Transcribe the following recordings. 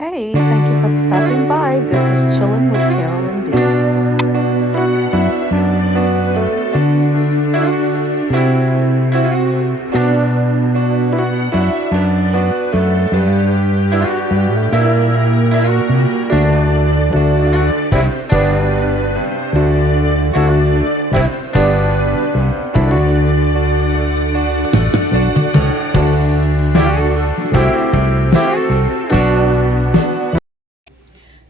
Hey, thank you for stopping by. This is Chillin' with Carolyn B.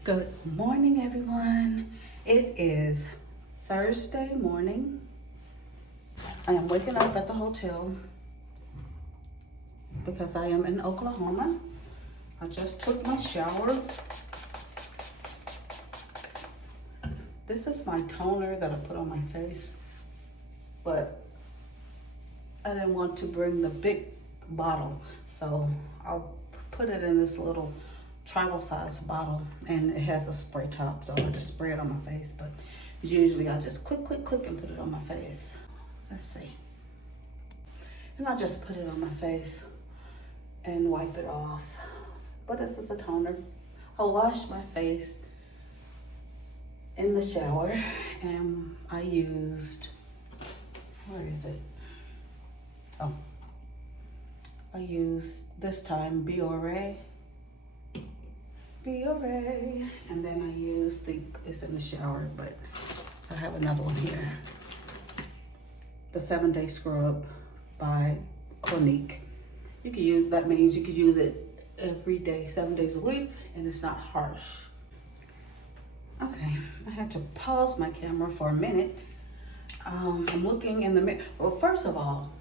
Good morning, everyone. It is Thursday morning. I am waking up at the hotel because I am in Oklahoma. I just took my shower. This is my toner that I put on my face, but I didn't want to bring the big bottle, so I'll put it in this little travel size bottle, and it has a spray top, so I just spray it on my face. But usually I just click and put it on my face. Let's see, and I just put it on my face and wipe it off. But this is a toner. I wash my face in the shower, and I used, where is it? Oh, I used this time Biore, and then I used it's in the shower, but I have another one here. The 7-Day Scrub by Clinique. That means you could use it every day, 7 days a week, and it's not harsh. Okay, I had to pause my camera for a minute. I'm looking in the mirror. Well, first of all,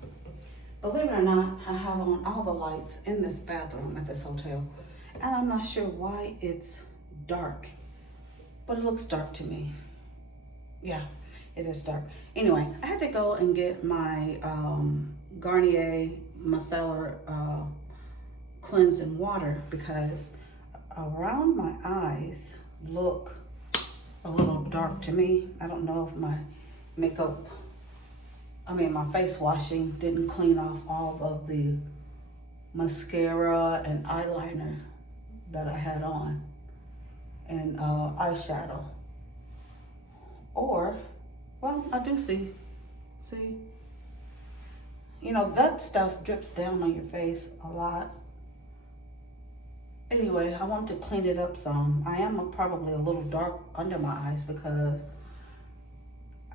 believe it or not, I have on all the lights in this bathroom at this hotel, and I'm not sure why it's dark, but it looks dark to me. Yeah, it is dark. Anyway, I had to go and get my Garnier Micellar cleansing water because around my eyes look a little dark to me. I don't know if my my face washing didn't clean off all of the mascara and eyeliner that I had on, and eyeshadow. Or, well, I do see, that stuff drips down on your face a lot. Anyway, I want to clean it up some. I am probably a little dark under my eyes because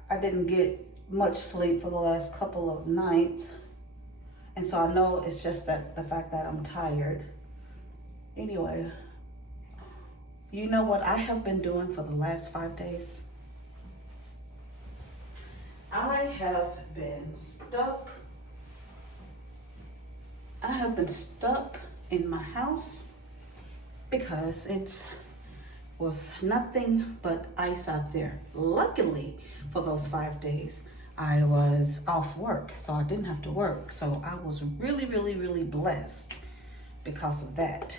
I didn't get much sleep for the last couple of nights. And so I know it's just that the fact that I'm tired. Anyway, you know what I have been doing for the last 5 days? I have been stuck in my house because it was nothing but ice out there. Luckily, for those 5 days, I was off work, so I didn't have to work. So I was really, really, really blessed because of that.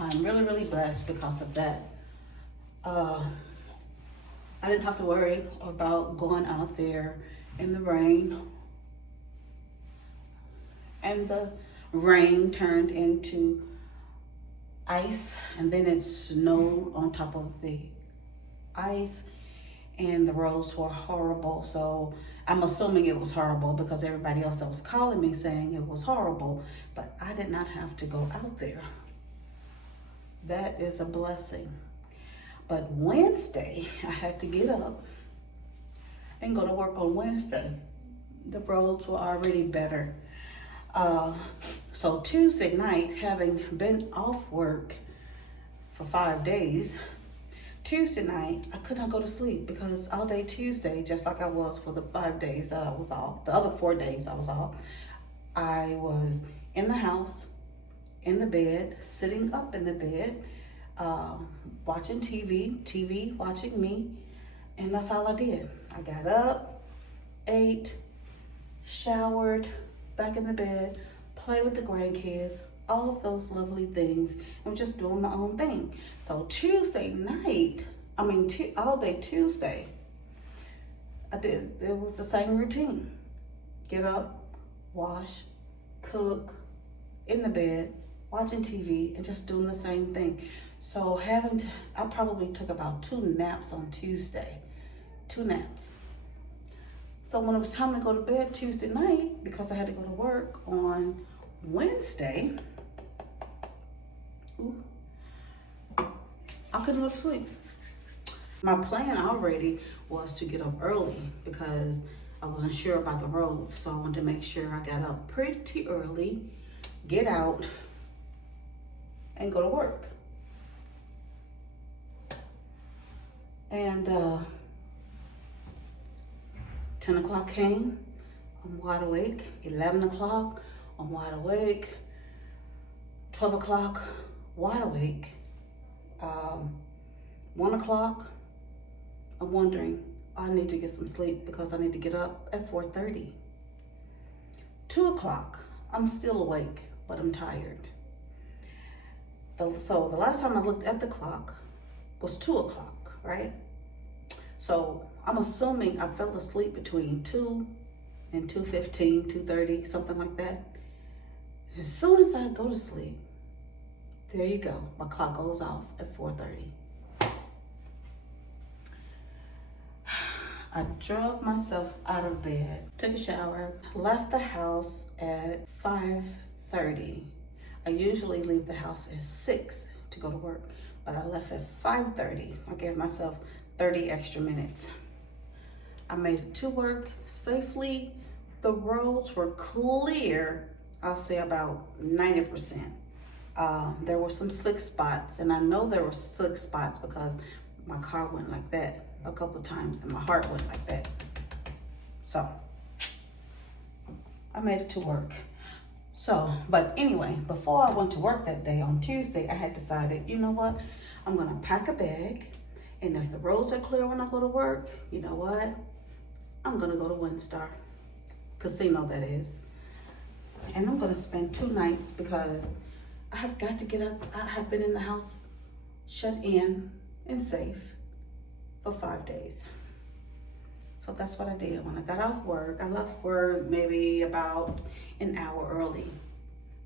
I'm really, really blessed because of that. I didn't have to worry about going out there in the rain. And the rain turned into ice, and then it snowed on top of the ice, and the roads were horrible. So I'm assuming it was horrible because everybody else that was calling me saying it was horrible, but I did not have to go out there. That is a blessing. But Wednesday, I had to get up and go to work on Wednesday. The roads were already better. So Tuesday night, having been off work for 5 days, Tuesday night, I could not go to sleep because all day Tuesday, just like I was for the 5 days that I was off, the other 4 days I was off, I was in the house, in the bed, sitting up in the bed, watching TV watching me, and that's all I did. I got up, ate, showered, back in the bed, played with the grandkids, all of those lovely things. I'm just doing my own thing. So Tuesday night, all day Tuesday, it was the same routine. Get up, wash, cook, in the bed, watching TV and just doing the same thing. So I probably took about 2 naps on Tuesday, 2 naps. So when it was time to go to bed Tuesday night, because I had to go to work on Wednesday, I couldn't go to sleep. My plan already was to get up early because I wasn't sure about the roads. So I wanted to make sure I got up pretty early, get out, and go to work. And 10 o'clock came, I'm wide awake. 11 o'clock, I'm wide awake. 12 o'clock, wide awake. 1 o'clock, I'm wondering, I need to get some sleep because I need to get up at 4:30. 2 o'clock, I'm still awake, but I'm tired. So the last time I looked at the clock was 2 o'clock, right? So I'm assuming I fell asleep between 2 and 2:15, 2:30, something like that. As soon as I go to sleep, there you go, my clock goes off at 4:30. I drove myself out of bed, took a shower, left the house at 5:30. I usually leave the house at 6 to go to work, but I left at 5:30. I gave myself 30 extra minutes. I made it to work safely. The roads were clear, I'll say about 90%. There were some slick spots, and I know there were slick spots because my car went like that a couple of times and my heart went like that. So I made it to work. But anyway, before I went to work that day on Tuesday, I had decided, you know what? I'm gonna pack a bag, and if the roads are clear when I go to work, you know what? I'm gonna go to WinStar Casino, that is. And I'm gonna spend 2 nights because I have got to get up. I have been in the house shut in and safe for 5 days. So that's what I did. When I got off work, I left work maybe about an hour early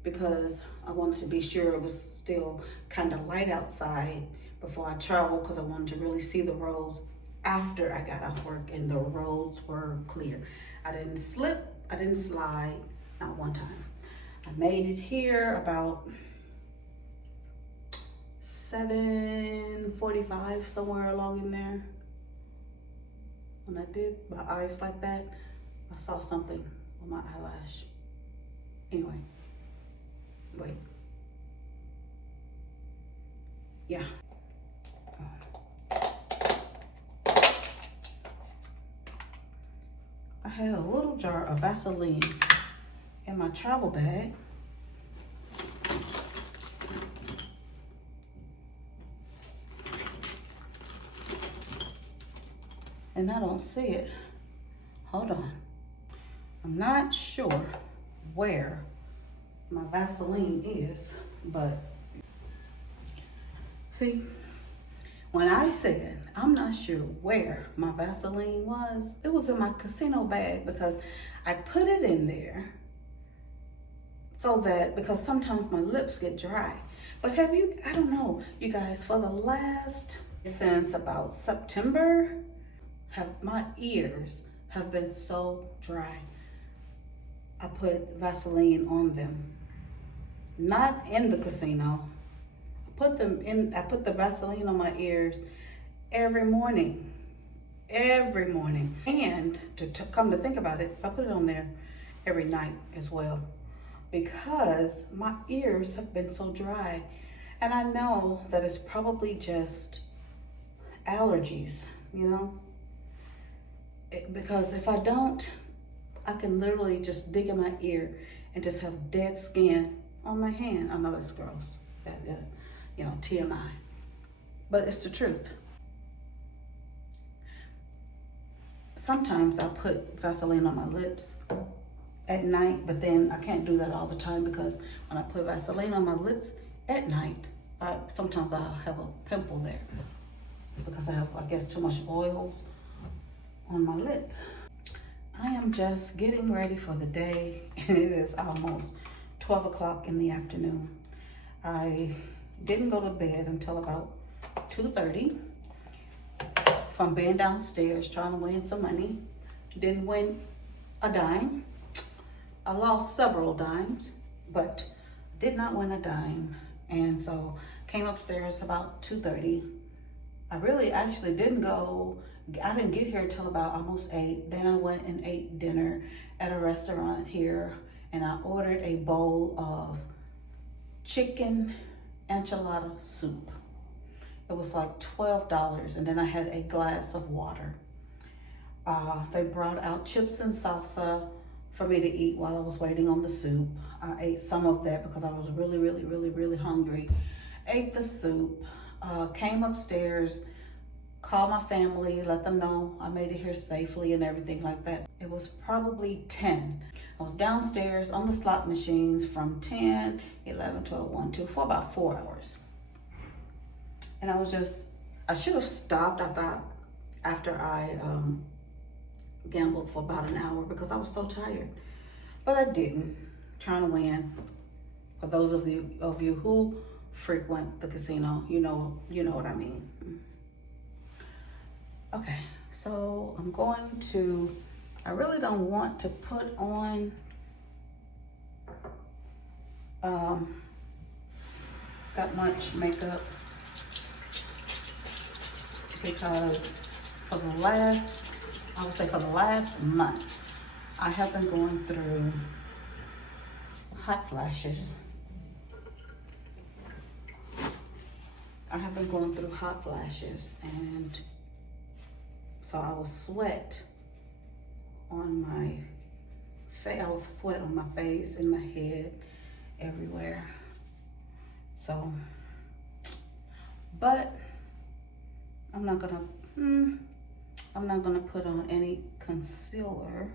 because I wanted to be sure it was still kind of light outside before I traveled, because I wanted to really see the roads after I got off work and the roads were clear. I didn't slip, I didn't slide, not one time. I made it here about 7:45, somewhere along in there. When I did my eyes like that, I saw something on my eyelash. Anyway, wait. Yeah. I had a little jar of Vaseline in my travel bag. And I don't see it. Hold on. I'm not sure where my Vaseline is, but see, when I said I'm not sure where my Vaseline was, it was in my casino bag because I put it in there so that, because sometimes my lips get dry. But have you, I don't know, you guys, for the last, since about September, my ears have been so dry. I put Vaseline on them. Not in the casino. I put the Vaseline on my ears every morning. Every morning. And to come to think about it, I put it on there every night as well, because my ears have been so dry. And I know that it's probably just allergies, you know? Because if I don't, I can literally just dig in my ear and just have dead skin on my hand. I know that's gross, you know, TMI, but it's the truth. Sometimes I put Vaseline on my lips at night, but then I can't do that all the time, because when I put Vaseline on my lips at night, sometimes I'll have a pimple there because I have, I guess, too much oils on my lip. I am just getting ready for the day, and it is almost 12 o'clock in the afternoon. I didn't go to bed until about 2:30 from being downstairs trying to win some money. Didn't win a dime. I lost several dimes, but did not win a dime. And so came upstairs about 2:30. I really actually I didn't get here until about almost 8. Then I went and ate dinner at a restaurant here, and I ordered a bowl of chicken enchilada soup. It was like $12, and then I had a glass of water. They brought out chips and salsa for me to eat while I was waiting on the soup. I ate some of that because I was really hungry. Ate the soup, came upstairs, called my family, let them know I made it here safely and everything like that. It was probably 10. I was downstairs on the slot machines from 10, 11, 12, 1, 2, for about 4 hours. And I should have stopped, I thought, after I gambled for about an hour because I was so tired. But I didn't. Trying to win. For those of you who frequent the casino, you know what I mean. Okay, so I really don't want to put on that much makeup because for the last month, I have been going through hot flashes. And so I will sweat on my face. I will sweat on my face, in my head, everywhere. So, but I'm not gonna put on any concealer.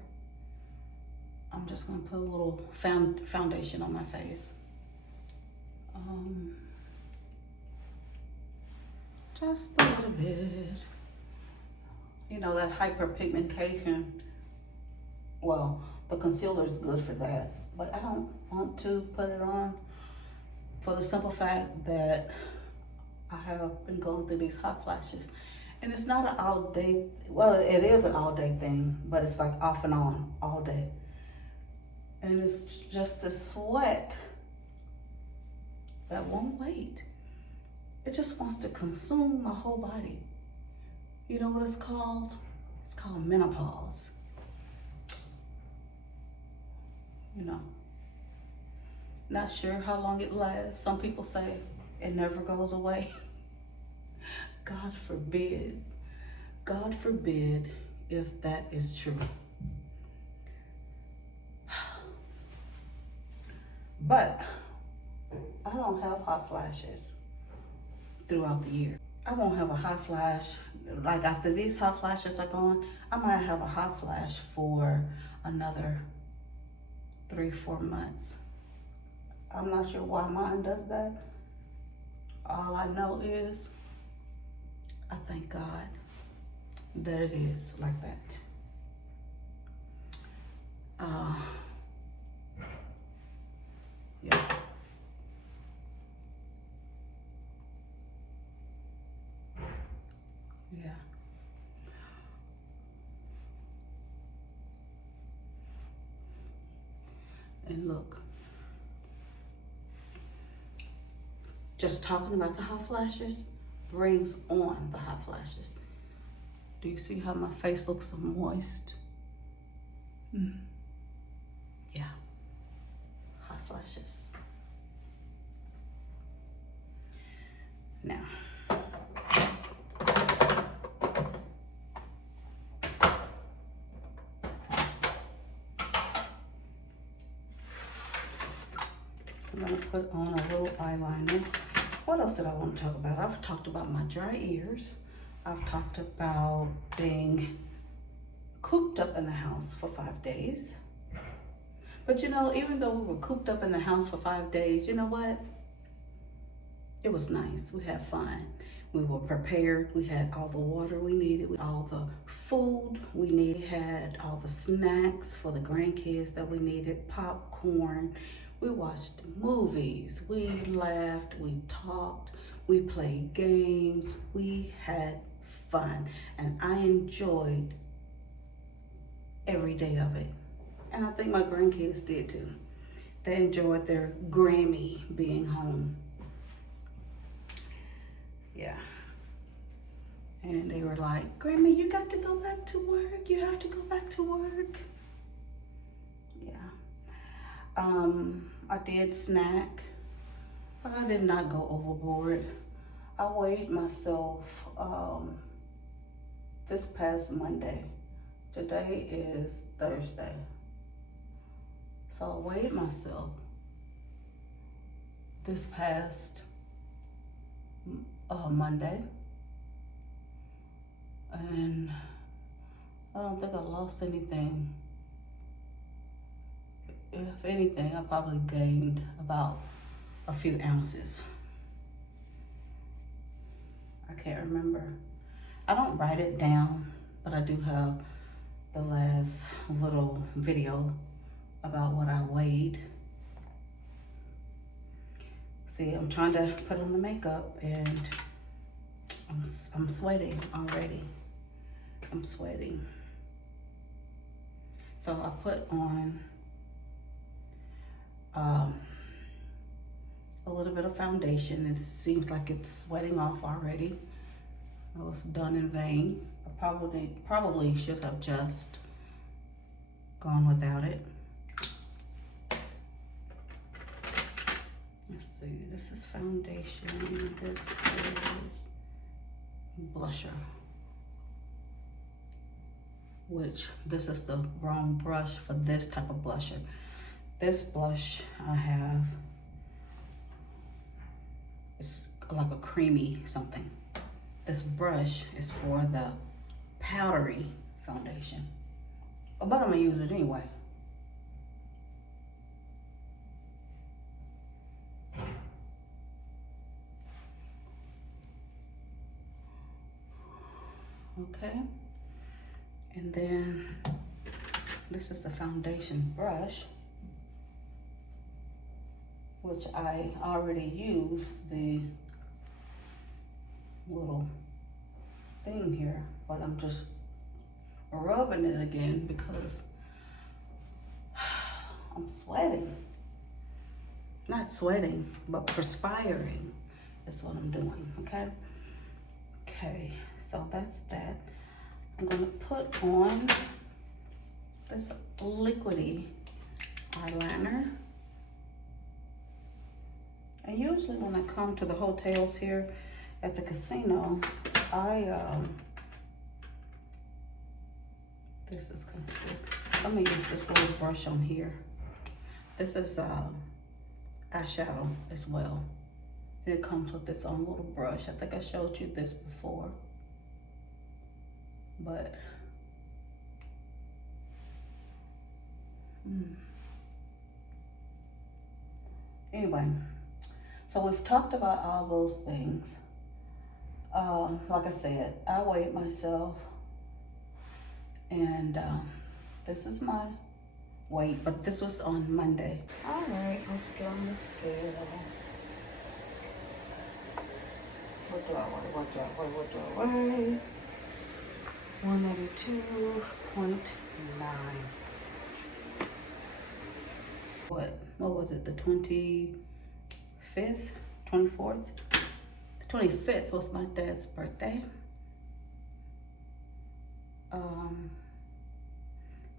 I'm just gonna put a little foundation on my face. Just a little bit. You know, that hyperpigmentation. Well, the concealer is good for that, but I don't want to put it on for the simple fact that I have been going through these hot flashes. And it's not an all day, well, it is an all day thing, but it's like off and on all day. And it's just a sweat that won't wait. It just wants to consume my whole body. You know what it's called? It's called menopause. You know, not sure how long it lasts. Some people say it never goes away. God forbid. God forbid if that is true. But I don't have hot flashes throughout the year. I won't have a hot flash. Like after these hot flashes are gone, I might have a hot flash for another 3-4 months. I'm not sure why mine does that. All I know is I thank God that it is like that. Yeah. Yeah. And look, just talking about the hot flashes brings on the hot flashes. Do you see how my face looks so moist? Yeah, hot flashes. Now, I'm gonna put on a little eyeliner. What else did I want to talk about? I've talked about my dry ears. I've talked about being cooped up in the house for 5 days. But you know, even though we were cooped up in the house for 5 days, you know what? It was nice. We had fun. We were prepared. We had all the water we needed, all the food we needed, had all the snacks for the grandkids that we needed, popcorn. We watched movies, we laughed, we talked, we played games, we had fun, and I enjoyed every day of it. And I think my grandkids did too. They enjoyed their Grammy being home. Yeah. And they were like, Grammy, you got to go back to work. You have to go back to work. Yeah. I did snack, but I did not go overboard. I weighed myself this past Monday. Today is Thursday. So I weighed myself this past Monday. And I don't think I lost anything. If anything, I probably gained about a few ounces. I can't remember. I don't write it down, but I do have the last little video about what I weighed. See, I'm trying to put on the makeup and I'm sweating already. I'm sweating. So I put on a little bit of foundation. It seems like it's sweating off already. It was done in vain. I probably should have just gone without it. Let's see, this is foundation, this is blusher, which this is the wrong brush for this type of blusher. This blush I have is like a creamy something. This brush is for the powdery foundation, but I'm gonna use it anyway. Okay, and then this is the foundation brush, which I already used the little thing here, but I'm just rubbing it again because I'm sweating. Not sweating, but perspiring is what I'm doing, okay? Okay, so that's that. I'm gonna put on this liquidy eyeliner. And usually when I come to the hotels here at the casino, this is concealed. I'm gonna use this little brush on here. This is eyeshadow as well. And it comes with its own little brush. I think I showed you this before. But anyway, so we've talked about all those things. Like I said, I weighed myself, and this is my weight, but this was on Monday. All right, let's get on the scale. What do I weigh? 182.9. What was it, the 25th, 24th? The 25th was my dad's birthday.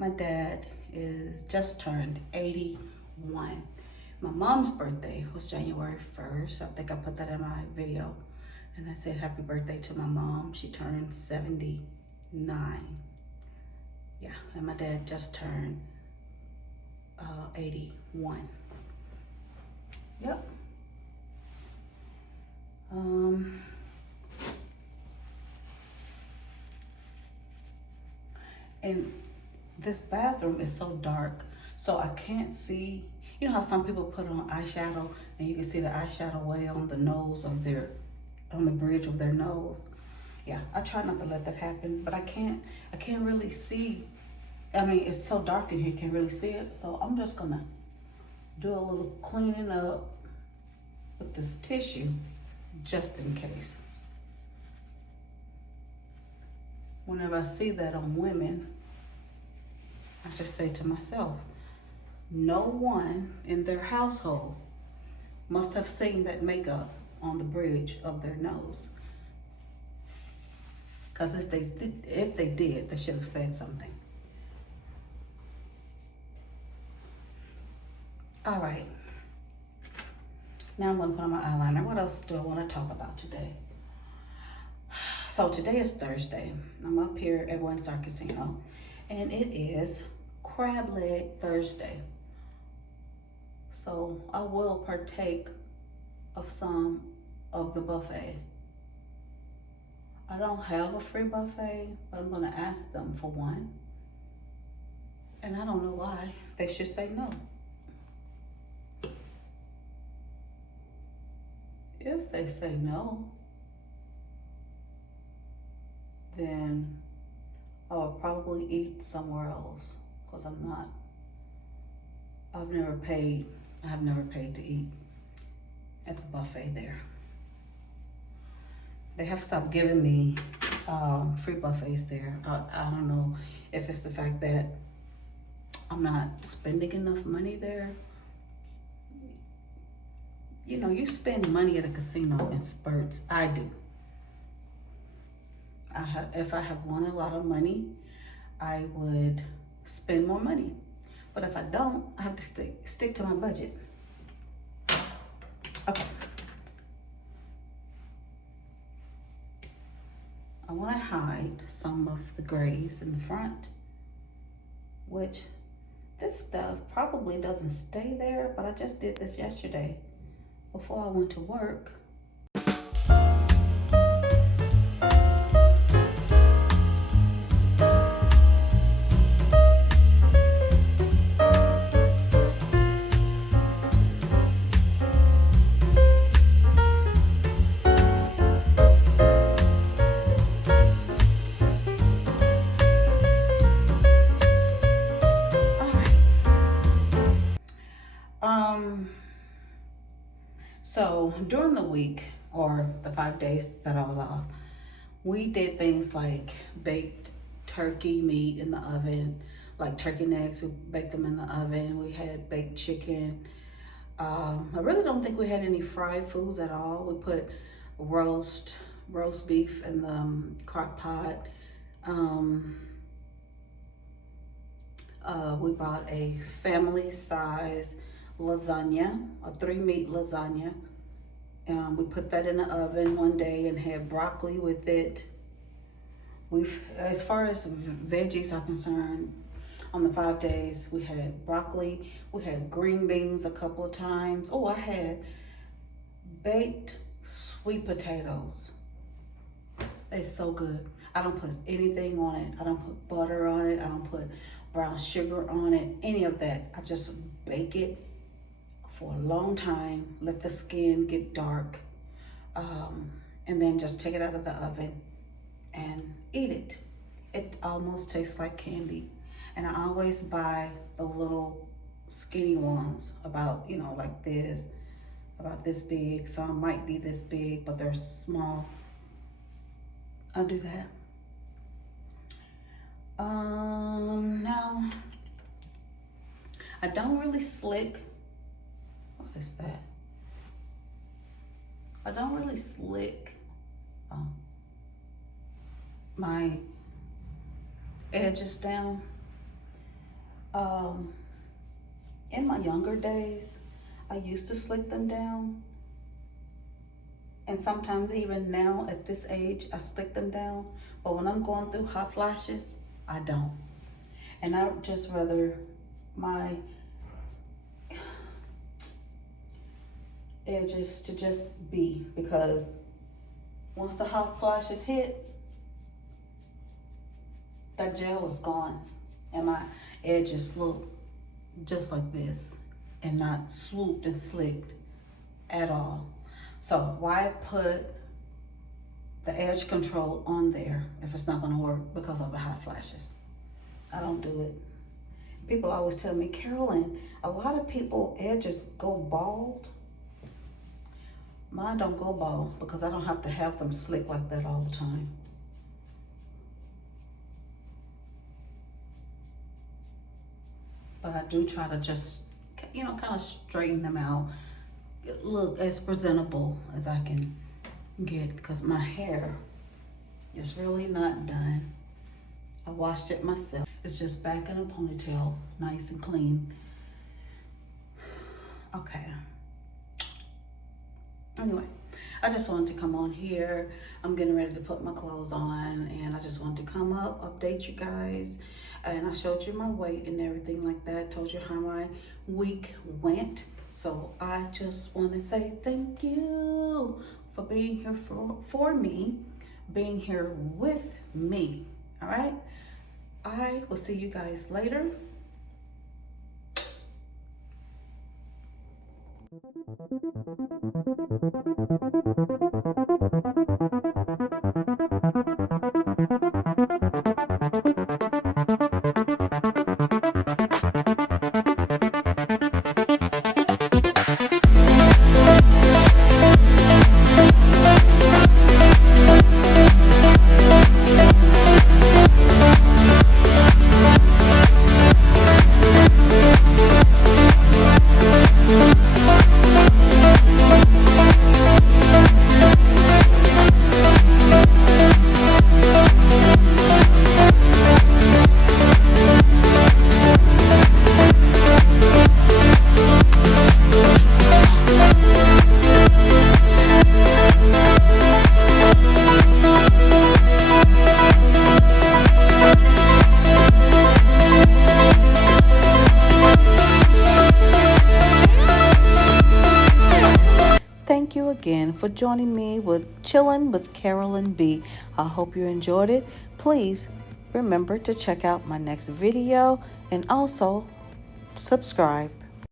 My dad is just turned 81. My mom's birthday was January 1st. I think I put that in my video. And I said happy birthday to my mom. She turned 79. Yeah, and my dad just turned 81. Yep. And this bathroom is so dark, so I can't see. You know how some people put on eyeshadow and you can see the eyeshadow way on the nose of on the bridge of their nose. Yeah, I try not to let that happen, but I can't really see. I mean, it's so dark in here, you can't really see it. So I'm just gonna do a little cleaning up with this tissue just in case. Whenever I see that on women, I just say to myself, no one in their household must have seen that makeup on the bridge of their nose. Because if they did, they should have said something. All right. Now I'm going to put on my eyeliner. What else do I want to talk about today? So today is Thursday. I'm up here at One Star Casino, and it is Crab Leg Thursday. So I will partake of some of the buffet. I don't have a free buffet, but I'm going to ask them for one. And I don't know why they should say no. If they say no, then I'll probably eat somewhere else, because I have never paid to eat at the buffet there. They have stopped giving me free buffets there. I don't know if it's the fact that I'm not spending enough money there. You know, you spend money at a casino in spurts. I do. If I have won a lot of money, I would spend more money. But if I don't, I have to stick to my budget. Okay. I want to hide some of the grays in the front, which this stuff probably doesn't stay there, but I just did this yesterday before I went to work. So during the week, or the 5 days that I was off, we did things like baked turkey meat in the oven, like turkey necks, we baked them in the oven. We had baked chicken. I really don't think we had any fried foods at all. We put roast beef in the crock pot. We bought a family size lasagna, a 3-meat lasagna. We put that in the oven one day and had broccoli with it. As far as veggies are concerned, on the 5 days, we had broccoli, we had green beans a couple of times. Oh, I had baked sweet potatoes. It's so good. I don't put anything on it. I don't put butter on it. I don't put brown sugar on it, any of that. I just bake it for a long time, let the skin get dark, and then just take it out of the oven and eat it. It almost tastes like candy. And I always buy the little skinny ones, about, you know, like this, about this big. Some might be this big, but they're small. I'll do that. Now, I don't really slick. What is that? I don't really slick my edges down. In my younger days, I used to slick them down. And sometimes even now at this age, I slick them down. But when I'm going through hot flashes, I don't. And I would just rather my edges to just be, because once the hot flashes hit, that gel is gone and my edges look just like this and not swooped and slicked at all. So why put the edge control on there if it's not going to work because of the hot flashes? I don't do it. People always tell me, Carolyn, a lot of people edges go bald. Mine don't go bald because I don't have to have them slick like that all the time. But I do try to just, you know, kind of straighten them out. Look as presentable as I can get because my hair is really not done. I washed it myself. It's just back in a ponytail, nice and clean. Okay. Anyway, I just wanted to come on here. I'm getting ready to put my clothes on, and I just wanted to come up, update you guys. And I showed you my weight and everything like that, told you how my week went. So I just want to say thank you for being here for me, being here with me. All right? I will see you guys later. Thank you again for joining me with Chillin' with Carolyn B. I hope you enjoyed it. Please remember to check out my next video and also subscribe.